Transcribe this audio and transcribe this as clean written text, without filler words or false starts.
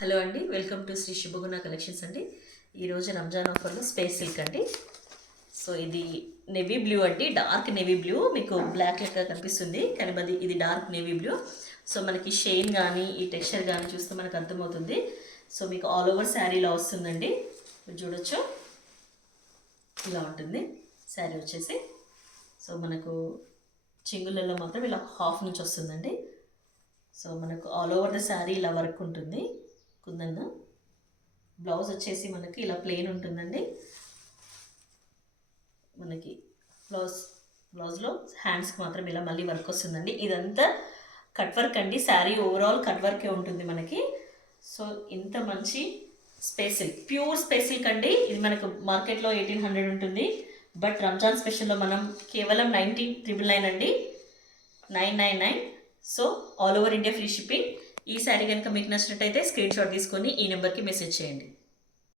Hello అండి, welcome to Shri శుభగుణ collections అండి. ఈరోజు రంజాన్ ఆఫర్లో స్పేస్ సిల్క్ అండి. సో ఇది నేవీ బ్లూ అండి, డార్క్ నేవీ బ్లూ. మీకు బ్లాక్ లెక్క కనిపిస్తుంది కానీ ఇది డార్క్ నేవీ బ్లూ. సో మనకి షేన్ కానీ ఈ టెక్స్చర్ కానీ చూస్తే మనకు అర్థమవుతుంది. సో మీకు ఆల్ ఓవర్ శారీ ఇలా వస్తుందండి, మీరు చూడొచ్చు. ఇలా ఉంటుంది శారీ వచ్చేసి. సో మనకు చింగులలో మాత్రం ఇలా హాఫ్ నుంచి వస్తుందండి. సో మనకు ఆల్ ఓవర్ ద శారీ ఇలా వర్క్ ఉంటుంది. కుందన్ బ్లౌజ్ వచ్చేసి ఇలా ప్లెయిన్ ఉంటుందండి. మనకి బ్లౌజ్లో హ్యాండ్స్కి మాత్రం ఇలా మళ్ళీ వర్క్ వస్తుందండి. ఇదంతా కట్ వర్క్ అండి, శారీ ఓవరాల్ కట్ వర్కే ఉంటుంది మనకి. సో ఇంత మంచి space silk, pure space silk అండి. ఇది మనకు మార్కెట్లో 1800 ఉంటుంది, బట్ రంజాన్ స్పెషల్లో మనం కేవలం 19,999 అండి, 999. So all over India free shipping. ఈ శారీ కనుక మీకు నచ్చినట్టయితే స్క్రీన్ షాట్ తీసుకొని ఈ నెంబర్కి మెసేజ్ చేయండి.